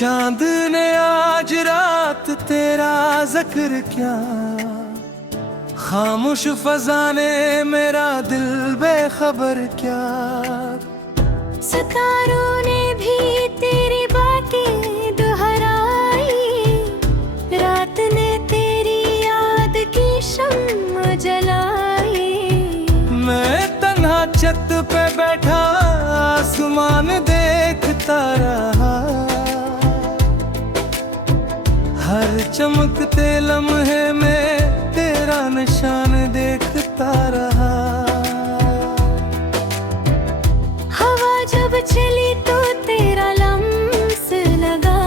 चांद ने आज रात तेरा जिक्र क्या, खामोश फजा ने मेरा दिल बेखबर क्या। सितारों ने भी तेरी बातें दोहराई, रात ने तेरी याद की शम्म जलाई। मैं तन्हा छत पे बैठा आसमान देखता रहा, हर चमकते लम्हे में तेरा निशान देखता रहा। हवा जब चली तो तेरा लम्स लगा,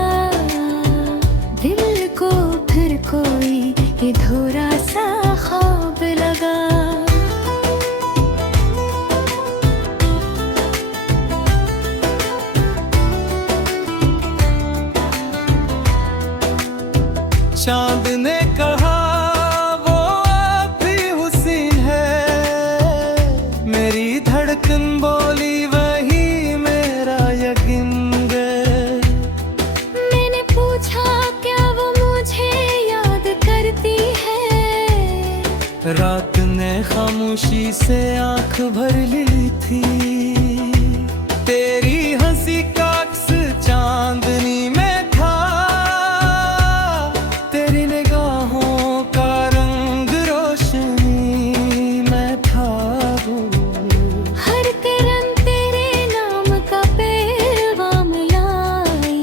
दिल को फिर कोई अधूरा सा ख्वाब लगा। चांद ने कहा वो आप भी हुस्न है, मेरी धड़कन बोली वही मेरा यकीन है। मैंने पूछा क्या वो मुझे याद करती है, रात ने खामोशी से आंख भर ली थी। तेरी हंसी का अक्स चांदनी में था, तेरी निगाहों का रंग रोशनी में था वो। हर करन तेरे नाम का पैगाम लाई,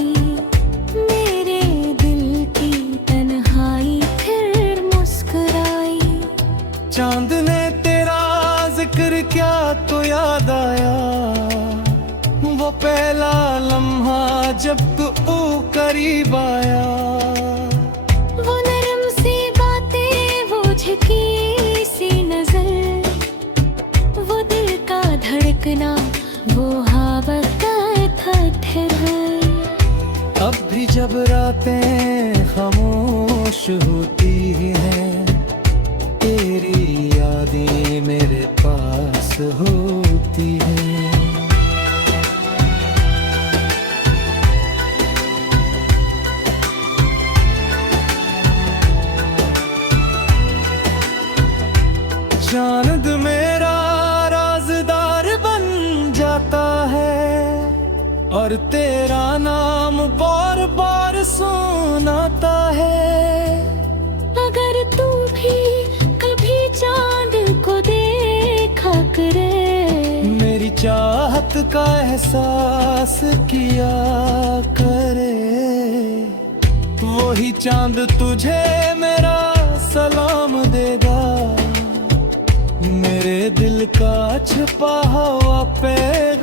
मेरे दिल की तन्हाई फिर मुस्कुराई। चांद ने तेरा जिक्र किया तो याद आया, वो पहला लम्हा जब तू करीब आया। वो नरम सी बातें, वो झुकी सी नजर, वो दिल का धड़कना, वो हवा का था ठहर। अब भी जब रातें खामोश होती हैं, तेरी यादें मेरे पास होती हैं। चांद मेरा राज़दार बन जाता है, और तेरा नाम बार बार सुनाता है। अगर तू भी कभी चांद को देखा करे, मेरी चाहत का एहसास किया करे, वही चांद तुझे मेरा सलाम देगा। मेरे दिल का छुपा हुआ पैगाम